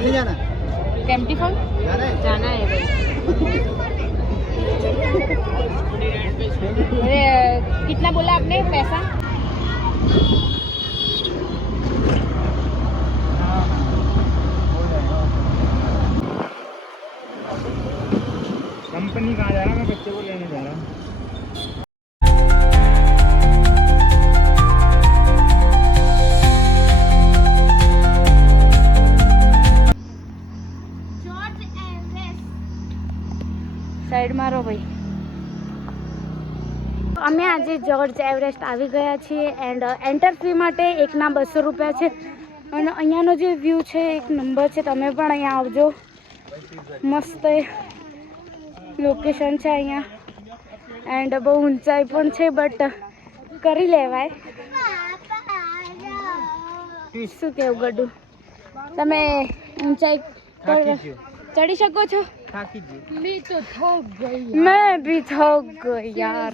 नहीं जाना? कैंपटी फॉल जाना है भाई। कितना बोला आपने पैसा? कंपनी कहाँ जा रहा है? मैं बच्चे को लेने जा रहा हूँ। સાઈડ મારો ભાઈ. અમે આજે જોર્જ એવરેસ્ટ આવી ગયા છીએ એન્ડ એન્ટર ફી માટે એકના 200 રૂપિયા છે અને અહીંયાનો જે વ્યૂ છે એક નંબર છે. તમે પણ અહીંયા આવજો. મસ્ત લોકેશન છે અહીંયા એન્ડ બહુ ઊંચાઈ પણ છે બટ કરી લેવાય. શું કેવું ગડું? તમે ઊંચાઈ પર चढ़ी सको छो? मैं तो थक गई. मैं भी थक गई यार.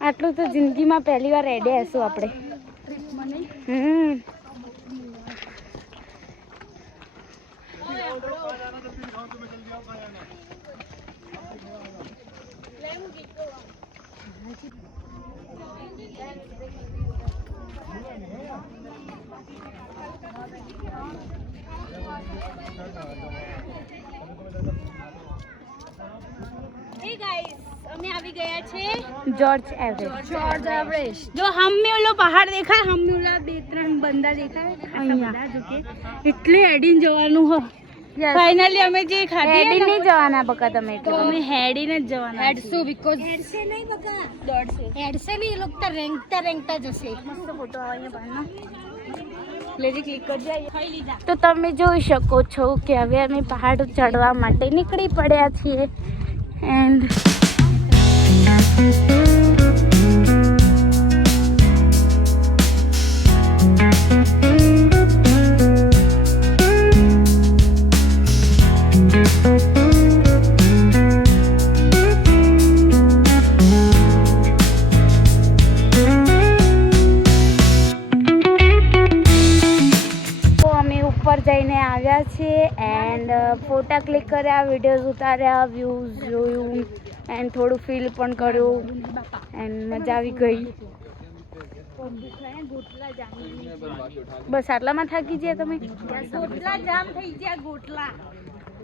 આટલું તો જિંદગીમાં પહેલી વાર રેડે હશું આપણે. Hey guys, અમે આવી ગયા છે જોર્જ એવરેસ્ટ. જોર્જ એવરેસ્ટ જો હમે ઓલો પહાડ દેખાય, હમે ઓલા 2-3 બંદા દેખાય અહીંયા જો કે એટલે હેડીને જવાનું હો. ફાઇનલી અમે જે ખાધી હેડી નહીં જવાના બકા તમે તો અમે હેડીને જ જવાના. હેડશું બીકોઝ હેડશે નહીં બકા, દોડશે. હેડશે નહીં, એ લોકો તો રેંગતા જશે. મસ્ત ફોટો આવે અહીંયા બહારનો. લેજી ક્લિક કરજો. તો તમે જોઈ શકો છો કે હવે અમે પહાડ ચડવા માટે નીકળી પડ્યા છીએ એન્ડ જઈને આવ્યા છીએ એન્ડ ફોટા ક્લિક કર્યા, વિડીયોઝ ઉતાર્યા, વ્યૂઝ જોયું એન્ડ થોડું ફીલ પણ કર્યું એન્ડ મજા આવી ગઈ. બસ આટલામાં થાકી ગયા તમે? ગોટલા જામ થઈ ગયા. ગોટલા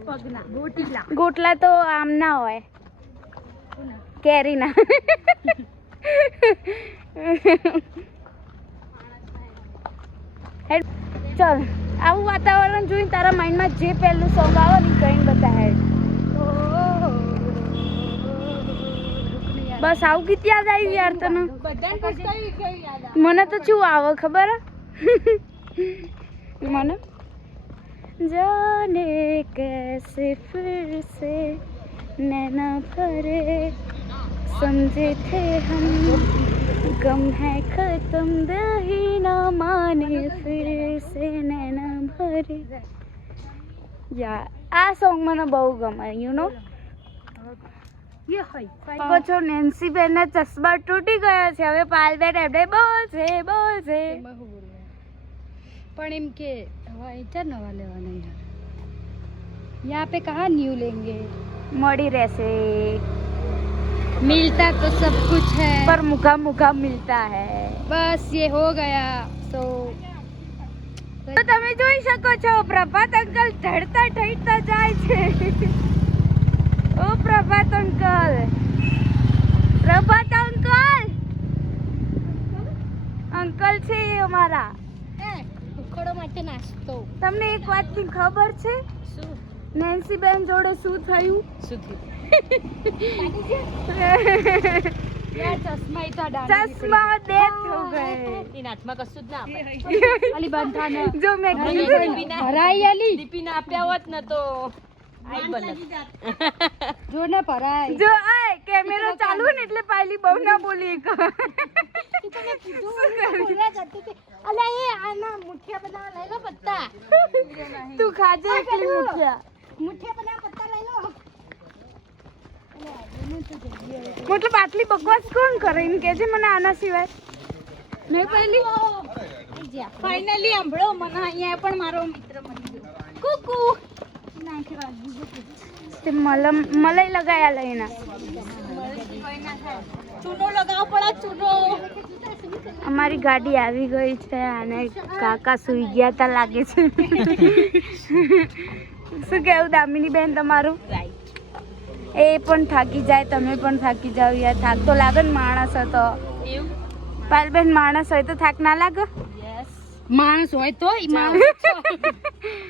પગના ગોટલા તો આમ ના હોય, કેરીના. ચાલ આવું વાતાવરણ જોઈને તારા માઇન્ડમાં જે પહેલું સોંગ આવે ને કહીને બતાવે. બસ આવું ગીત યાદ આવ્યું યાર તને? મને તો શું આવે ખબર? મને જાને कैसे फिर से नैना भरे समझे थे हम गम है खत्म दही ना माने फिर से नैना भरे. યાર આ સોંગ મને બહુ ગમે. યુ નો કહો છો નેન્સી બેનના ચશ્મા તૂટી ગયા છે, હવે પાલબેન એમને બોલશે. પણ એમ કે હવા એટલા નવા લેવાના યાર. यहाँ पे कहाँ न्यू लेंगे? मड़ी रहसे मिलता तो सब कुछ है पर मुखा मुखा मिलता है. बस ये हो गया. तो તમે જોઈ શકો છો પ્રભાત અંકલ ચડતા ઠઈતા જાય છે. ઓ પ્રભાત અંકલ, પ્રભાત અંકલ, અંકલ છે એ અમારા. ઉખડો માટે નાસ્તો. તમને એક વાતની ખબર છે? શું? નેન્સી બેન જોડે શું થયું? શું થયું? ચશ્મા ડેથ હો ગए. इन हाथમાં કશું જ ના આપે. અલી બંધાને જો મે ભરાઈ આલી દીપીને આપ્યા હોત ને તો આઈ બનત. જો ને ભરાઈ જો આ કેમેરો ચાલુ ને એટલે પાલી બહુ ના બોલી. તને કીધું બોલ્યા કરતી હતી. અલે એ આના મુઠિયા બનાવ લઈ લો પત્તા. તું ખાજે એકલી મુઠિયા. મુઠિયા બનાવ પત્તા લઈ લો. मतलब आटली बकवास कौन करे? इन के जे मने आना सिवाय नहीं पहली ફાઇનલી સાંભળો મને અહીંયા પણ મારો મિત્ર મળી ગયો. કુકુ નાખે તે મલાઈ લગાયા લઈને ચૂનો લગાવ પડે ચૂનો. અમારી ગાડી આવી ગઈ છે અને કાકા સુઈ ગયા તા લાગે છે. શું કેવું દામિની બેન તમારું? એ પણ થાકી જાય, તમે પણ થાકી જાવ યાર. થાક તો લાગે ને માણસ હતો. પાલબેન માણસ હોય તો થાક ના લાગે? માણસ હોય તો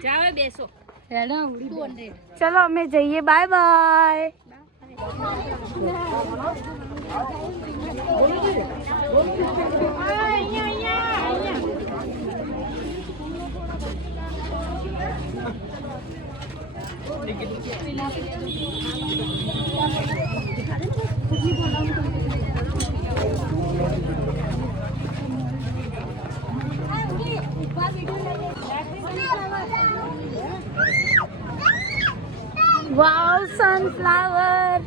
જાવે બેસો. ચલો અમે જઈએ. Bye bye. Wow, sunflower.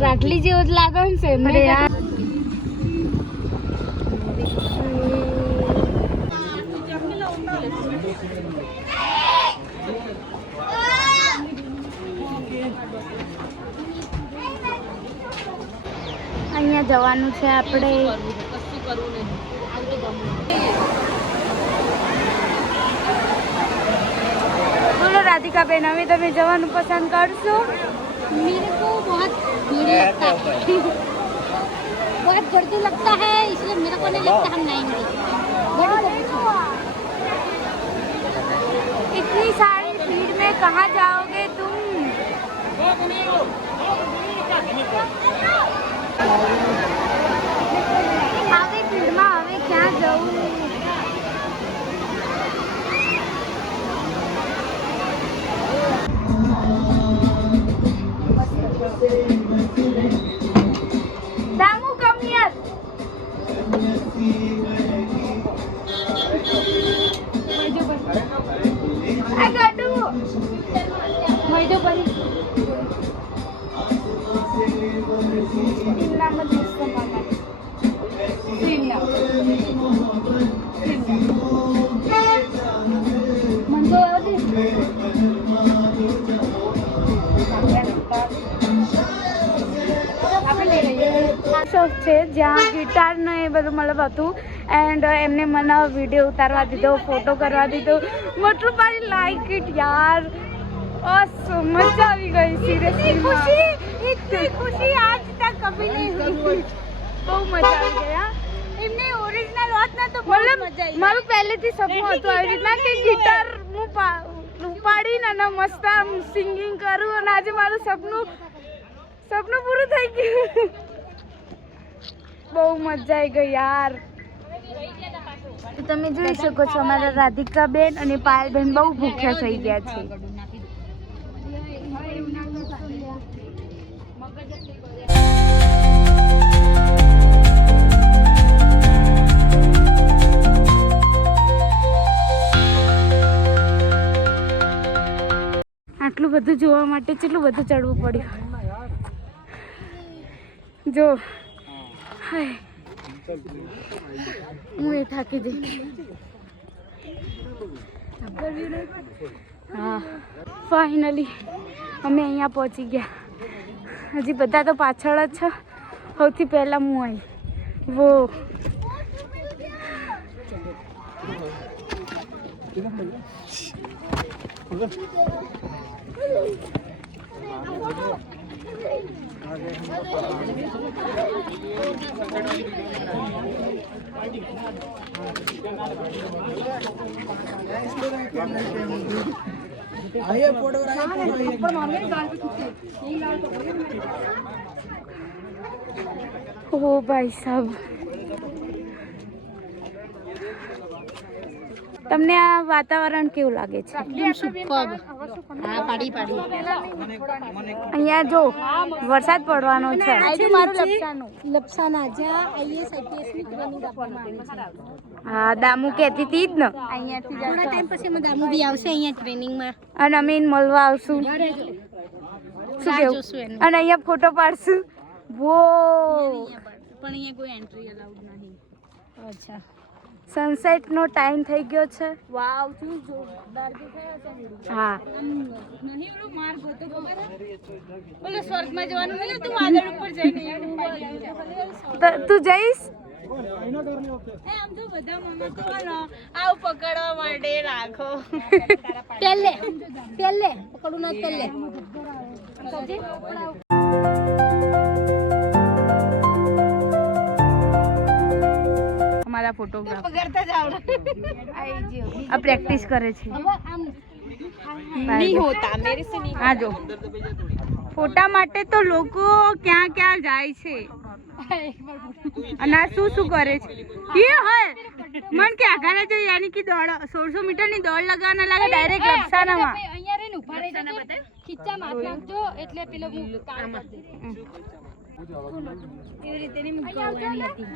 રાટલી જેવો જ લાગે છે એમને યાર. અહીંયા જવાનું છે આપણે. બોલો રાધિકા બેન, હવે તમે જવાનું પસંદ કરશો? मेरे को बहुत भीड़ लगता है, बहुत गर्दी लगता है, इसलिए मेरे को नहीं लगता हम जाएंगे. इतनी सारी भीड़ में कहाँ जाओगे तुम? आगे भीड़ में હવે ક્યાં જવું? Damu, come here. I got to. Maido bari. Inna madista mama. Inna. Mando adi. છે જ્યાં ગિટાર ને એ બધું મતલબ હતું એન્ડ એમને મને વિડીયો ઉતારવા દીધો, ફોટો કરવા દીધો. મતલબ આઈ લાઈક ઇટ યાર. ઓસમ, મજા આવી ગઈ. સિરિયસલી इतनी खुशी आज तक कभी नहीं हुई. બહુ મજા આવી ગઈ. હા, એમને ઓરિજિનલ વાત ના તો મતલબ મારું પહેલેથી સપનું હતું આવી રીતના કે ગિટાર હું ઉપાડીને અને મસ્ત આમ સિંગિંગ કરું અને આજે મારું સપનું પૂરું થઈ ગયું. બહુ મજા આવી ગઈ યાર. તમે જોઈ શકો છો અમારા રાધિકા બેન અને પાયલ બેન બહુ ભૂખ્યા થઈ ગયા છે. આટલું બધું જોવા માટે કેટલું બધું ચડવું પડ્યું. જો હાય, હું એ થાકી જઈ. હા, ફાઇનલી અમે અહીંયા પહોંચી ગયા. હજી બધા તો પાછળ જ છે. સૌથી પહેલાં હું આવી. વો आइए फोटो ઓ ભાઈ સાહેબ, તમને આ વાતાવરણ કેવું લાગે છે? અહીંયા જો વરસાદ પડવાનો છે. લપસાના જ્યાં IAS IPS ની ટ્રેનિંગ આપવામાં આવે છે. હા, દામુ કહેતી હતી જ ને. અહીંયાથી થોડા ટાઈમ પછી અમે દામુ બી આવશે અહીંયા ટ્રેનિંગમાં. અને અમે એને મળવા આવશું. શું કેવું? અને અહીંયા ફોટો પાડશું. વો પણ અહીંયા કોઈ એન્ટ્રી અલાઉડ નહીં. અચ્છા, સનસેટ નો ટાઈમ થઈ ગયો છે. વાવ, શું જોરદાર દેખાય છે. હા, નહીં ઓલો માર્ગ હતો ખબર છે? ઓલો સ્વર્ગમાં જવાનું નહીં હતું, વાદળ ઉપર જઈને તું જઈશ? આમ તો બધા મમ્મી કોનો આવું પકડવા માટે રાખો. પહેલે પકડું ના પહેલે. हमारा फोटोग्राफ अब प्रैक्टिस करे छे. नहीं होता मेरे से नहीं. हाँ जो ફોટા માટે તો લોકો ક્યાં ક્યાં જાય છે અને આ શું શું કરે છે. ये है मन के आगारे जो यानी कि दौड़ 1600 मीटर ની દોડ લગાવવાના લાગે ડાયરેક્ટ લપસાનામાં. અહીંયા રહીને ઉભા રહી જજો, ખીચા માર નાખજો એટલે પેલો હું કામ કરી દે. એવી રીતે ની મૂકવાની હતી.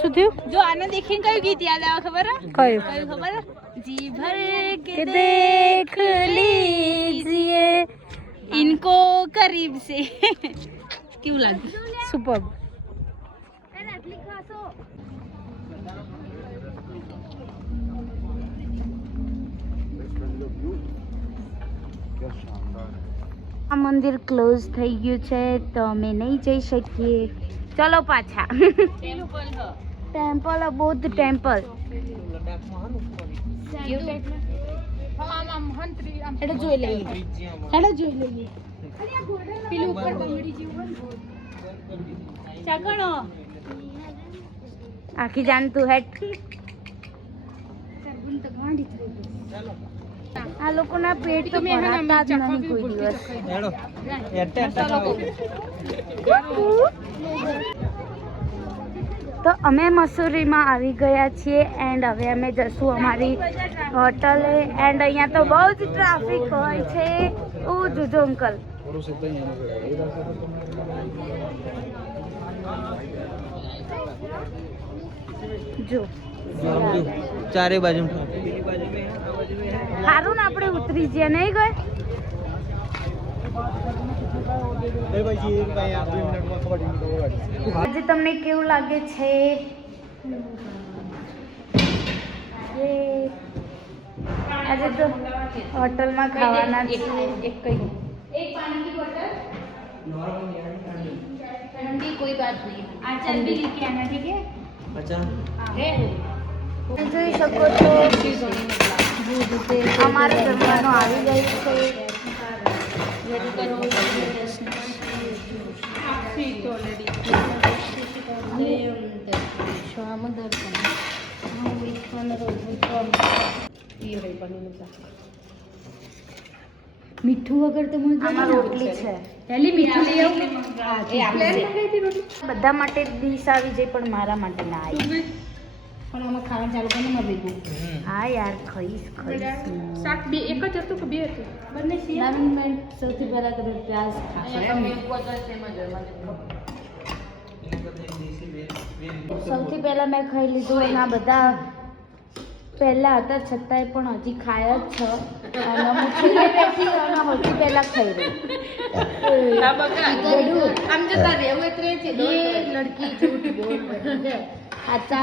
શું થયું? જો આને દેખીને કયું ગીત યાદ આવે ખબર હે? કયું? કયું ખબર હે? जी भर के देख लीजिए इनको करीब से. કેવું લાગે? સુપર. આ મંદિર ક્લોઝ થઈ ગયું છે તો અમે નહીં જઈ શકીએ. ચલો પાછા. ટેમ્પલ બૌદ્ધ ટેમ્પલ. હેડો જોઈ લઈએ. પેલું ઉપર બંગડી જેવું ચાકણો આખી જાણતું હેટ. આ લોકોના પેટ તો ભરાતા જ નહીં કોઈ દિવસ. તો અમે મસૂરીમાં આવી ગયા છીએ એન્ડ હવે અમે જશું અમારી હોટલે. એન્ડ અહીંયા તો બહુ જ ટ્રાફિક હોય છે. ઓ જોજો અંકલ. જો ચારે બાજુ સારું ને આપણે ઉતરી જઈએ નહીં ગઈ. આજે તમને કેવું લાગે છે? આજે તો હોટલમાં ખાવાના છે. एक पानी की बोतल ठंडी कोई बात नहीं. आचार भी लेके आना ठीक है. જોઈ શકો છો અમારે જમવાનું આવી ગયું છે. મીઠું વગર તો મને આમાં રોટલી છે. પહેલી મીઠું લઈ આવું. બધા માટે ડીશ આવી જાય પણ મારા માટે ના આવી. પણ આમાં ખાવાનું ચાલુ કરીને મળી ગયું. હા યાર ખાઈશ. શાક બે એક જ હતું કે બે હતું? બંને સિયા. સૌથી પહેલા તમે પ્યાજ સૌથી પહેલા મેં ખાઈ લીધું. એના બધા પહેલા હતા છતાંય પણ હજી ખાય જ છે. અને હું છેલ્લે બેઠી અને સૌથી પહેલા ખાઈ રહી. આમ જતા રહેવું એટલે છે. ये लड़की झूठ बोल रही है. अच्छा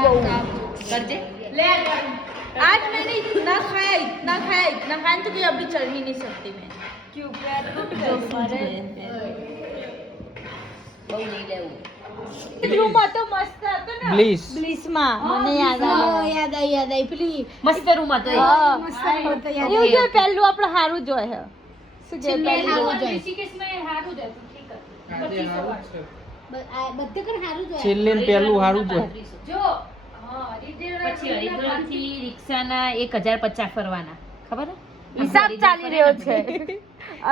करते ले आज मैंने इतना खाया तो कि अभी चढ़ ही नहीं सकती मैं. क्यों पैर टूट गए सारे. બહુ નહીં લેવું. રૂમ તો મસ્ત હતો ને બ્લીસ માં. મને યાદ આવી પેલી મસ્ત રૂમ હતો. મસ્ત હતો યાદ. એવું જો પહેલું આપણે હારું જોય હે. શું જે પહેલું જોય ઋષિકેશમાં હારું જ હતું. ઠીક છે. 2500 બધે કર હારું જોય. છેલ્લે ને પહેલું હારું જો. જો પછી હરિદ્વારથી રિક્ષાના 1050 ફરવાના. ખબર હે? હિસાબ ચાલી રહ્યો છે.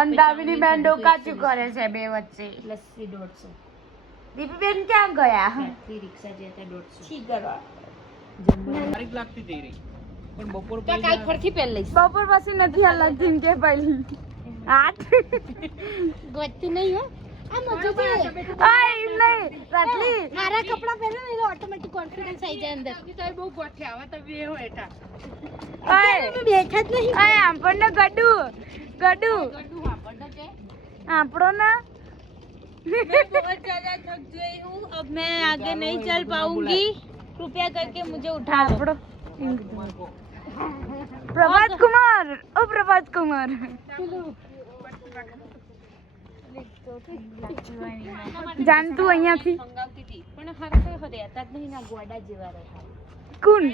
અને દામિની બેન ડોકાચું કરે છે બે વચ્ચે. લસ્સી 150. દીપીબેન ક્યાં ગયા? રિક્ષા જતા 150 છી કરવા. તારીખ લાગતી થઈ રહી પણ બપોર તો કાલ ફરથી પહેલ લઈશ. બપોર પછી નથી અલગ થીમ કે પહેલી 8 ગોતતી નહીં હો. આ મજો છે. આય નહીં રાતલી મારા કપડા પહેરો ને એટલે ઓટોમેટિક કોન્ફિડન્સ આવી જાય અંદર. તો બહુ ગોઠ્યા હવે તો બે હોય એટા. આય બેઠા જ નહીં. આય આપણને ગડુ ગડુ વાપરતો કે આપણો ના मैं बहुत ज्यादा थक गई हूँ. अब मैं आगे नहीं चल पाऊंगी. कृपया करके मुझे उठा लो. આપણો પ્રભાત કુમાર ઓ પ્રભાત કુમાર જાનતું અહીંયાથી મંગાવતી હતી પણ હારા કઈ રહેતા જ નહીં ના ગોડા જેવા રહ્યા. કોણ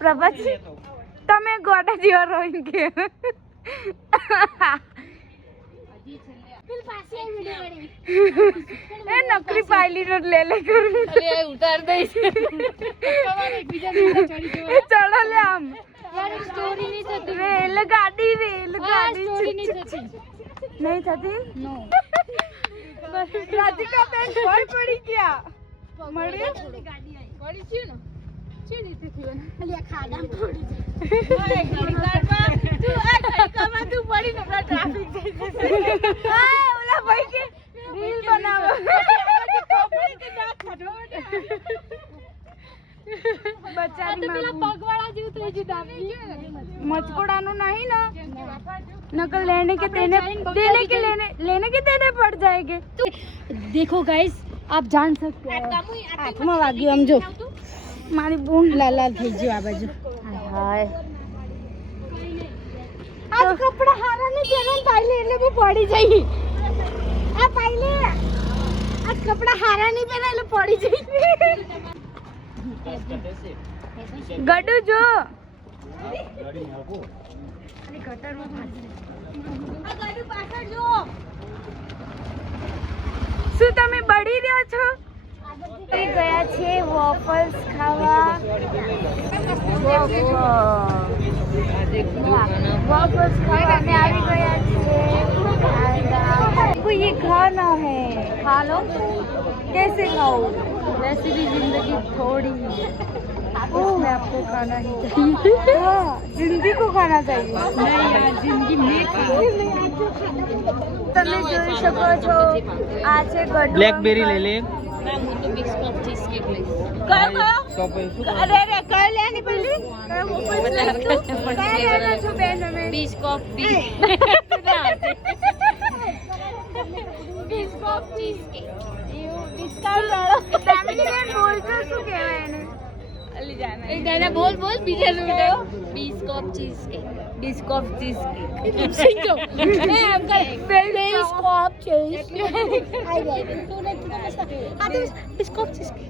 પ્રભાત તમે ગોડા જેવા રહો એમ કે એ નકરી પાયલી લે લે કરું અરે ઉતાર દઈશ. ચડો લે આમ સ્ટોરી નહીં થતી. રેલગાડી સ્ટોરી નહીં થતી. નહીં થતી નો રાધિકા બેન ભોય પડી ગયા મળે પડી છે ને છે રીતે થયું અલ્યા ખાડા પડી તું પડી ને ટ્રાફિક થઈ જશે. ઓલા ભાઈ કે રીલ બનાવો બચારી પેલા પગવાળા જેવું થઈ ગયું દાબી. मचकोड़ानो नहीं ना नकल लेने के देने देने पड़ जाएंगे. देखो गाइस आप जान सकते हो हाथમાં વાગ્યું આમ જો મારી બૂન લાલ લાલ થઈ ગઈ આ બાજુ. હાય આજ કપડા હારા ને પહેરન પાઈલે એટલે બહુ પડી જઈ. આ પાઈલે આજ કપડા હારા નહીં પહેરા એટલે પડી જઈ. ગડુ જો શું તમે બળી રહ્યા છો? ગયા છે વોફલ્સ ખાવા. वॉफल्स खाने આવી ગયા છીએ. को ये खाना है खा लो. कैसे खाओ? वैसे भी जिंदगी थोड़ी है इसमें आपको खाना ही चाहिए. हाँ जिंदगी को खाना चाहिए. नहीं यार जिंदगी में તમે જોઈ શકો છો આ છે ગડુ. બ્લેકબેરી લઈ લે. ના હું તો બિસ્કટ ચીઝ કેક લઈશ. અરે રે કઈ લેની પેલી બિસ્કટ ચીઝ કેક. બોલતો શું કહેવાય એને? એક દાદા બોલ બોલ બીજા નું બિસ્કટ ચીઝ કેક. બિસ્કોપ ચીઝ સમજો એ એમ કરે બિસ્કટ ચીઝ કેક. આઈ ગઈ તું ને આ તો બિસ્કટ ચીઝ કેક.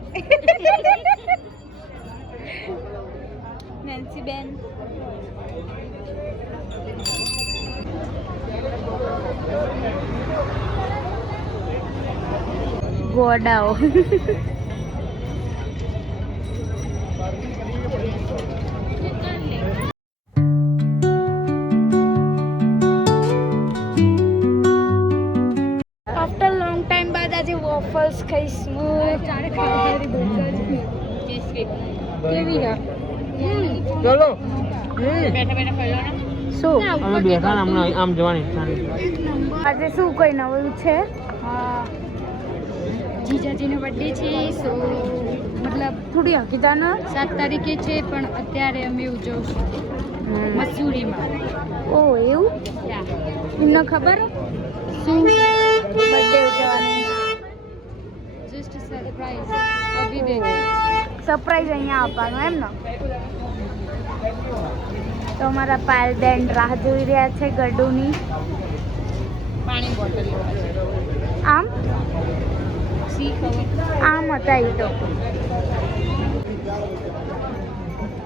નેન્સી બેન ગોડાઓ. આફ્ટર લોંગ ટાઈમ બાદ આજે વોફલ્સ ખાઈ સ્મૂથ ચારે ખાવાની બહુ ચીઝ કેક કેવી હે? ચલો બેઠા બેઠા ખાઈ લો ને. શું અમે બેઠા ને હમણાં આમ જવાની ઈચ્છા નથી. આજે શું કોઈ નવું છે? જીજાજીનો બર્થડે છે સો મતલબ થોડી હકીકત 7 તારીખે છે પણ અત્યારે અમે ઉજવશું મસૂરીમાં. ઓ એવું એમને ખબર શું બર્થડે ઉજવવાની? જસ્ટ સરપ્રાઈઝ અભી દે દે. સરપ્રાઈઝ અહીંયા આપવાનું એમ ને? તો અમારા પાયલ બેન રાહ જોઈ રહ્યા છે ગડુની. પાણી બોટલ આમ આમ હતા એ તો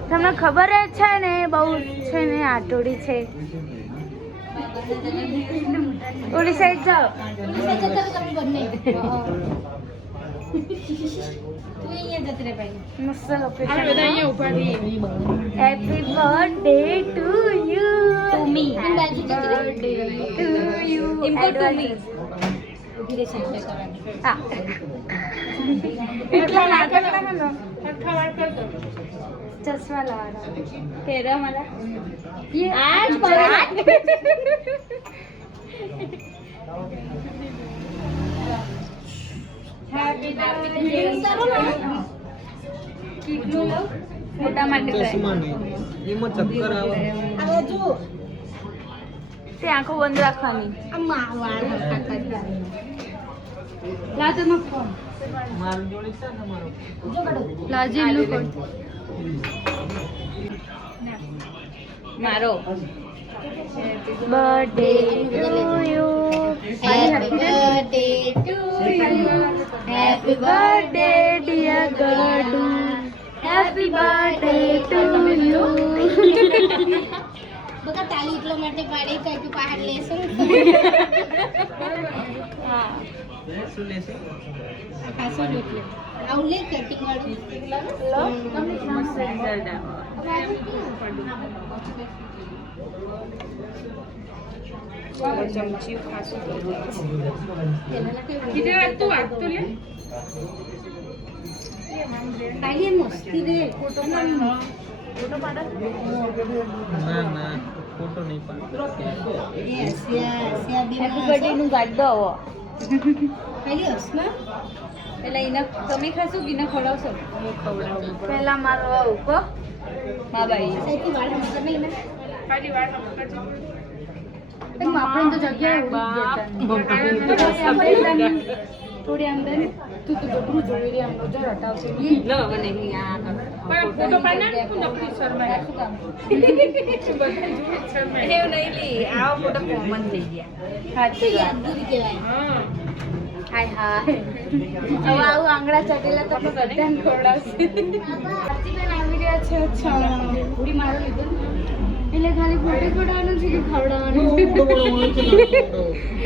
તમને ખબર જ છે ને બહુ છે ને આટોડી છે. ઓલી સાઈડ જાઓ. મસ્ત location. Happy birthday to you. To me. Birthday to you. ઇમ્પો ટુ મી. ધીરે સંચય કરવાની. હા એટલા ના કરતા ને ખબર કરતો ચશ્મા લાવવાના તેરા મારા આજ પર હેપી મોટા માટે એમાં ચક્કર આવે હવે જો તે આંખો બંધ રાખવાની આમાં વાળ કાઢવા. લા તો મત ફોન મારું જોડે છે ને મારો જો કાઢો. લાજી નું કોડ મારો birthday to you Happy birthday to you. Happy birthday dear ગડુ હેપી બર્થડે ટુ યુ બકા તાલી એટલા માટે પાડી કે તું બહાર લેશે ને. હા શું લેશે ખાસો એટલે આવું લે કટિંગ વાળું લો મસ્ત રિઝલ્ટ આવે ચમચી ખાસું ખાલી મસ્તી રે ફોટો ના ના ફોટો નહીં પાડતો યસ યસ યા હેપી બર્થડે નું ગાડ દો આવો ખાલી હસના પેલા એને તમે ખાશો કે એને ખવડાવશો હું ખવડાવું પેલા મારો ઉભો હા ભાઈ સૈથી વાળ મતલબ નહીં ને આપણે તો જગ્યાએ થોડી અંદર તું તો જબરું જોઈ રહી આમ નજર હટાવશે ના મને નહીં આ ફોટો પાડના તું નકલી શર્મા શું કામ એવું નહીં લી આવો ફોટો કોમન થઈ ગયા સાચી વાત યાદગીરી કહેવાય. હાય હાય હવે આવું આંગળા ચટેલા તો બધાને ખવડાવશે આરતીબેન આવી રહ્યા છે થોડી મારો લીધો ને એટલે ખાલી ફોટો ખવડાવવાનું છે કે ખવડાવવાનું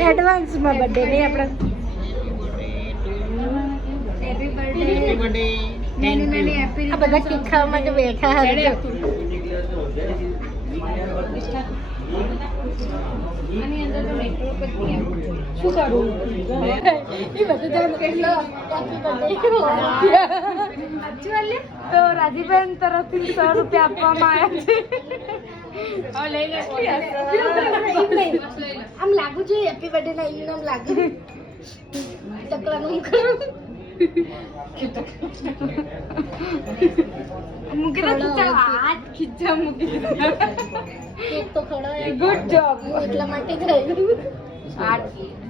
એડવાન્સમાં બર્થડે નહીં આપણે હેપી બર્થડે નાની નાની હેપી આ બધા કેક ખાવા માટે બેઠા હતા. આની અંદર તો નેટવર્ક જ નહીં શું કરું એ બધું જાણ કેટલો એકચ્યુઅલી તો રાજીબેન તરફથી 100 રૂપિયા આપવામાં આવ્યા છે આમ લાગુ જોઈએ હેપી બર્થડે ના એનું નામ લાગે ટકલાનું કરું મૂકી દો ખીચા હાથ ખીચા મૂકી કેક તો ખવડાવે. ગુડ જોબ હું એટલા માટે જ રહ્યું. આ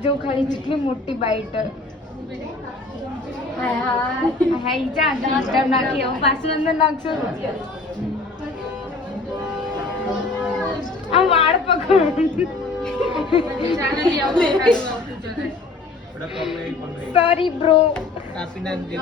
જો ખાલી જેટલી મોટી બાઈટ હાય હાય હાય જા અંદર નાખી હવે પાછું અંદર નાખશો આમ વાળ પકડ સોરી બ્રો કાપી નાખજે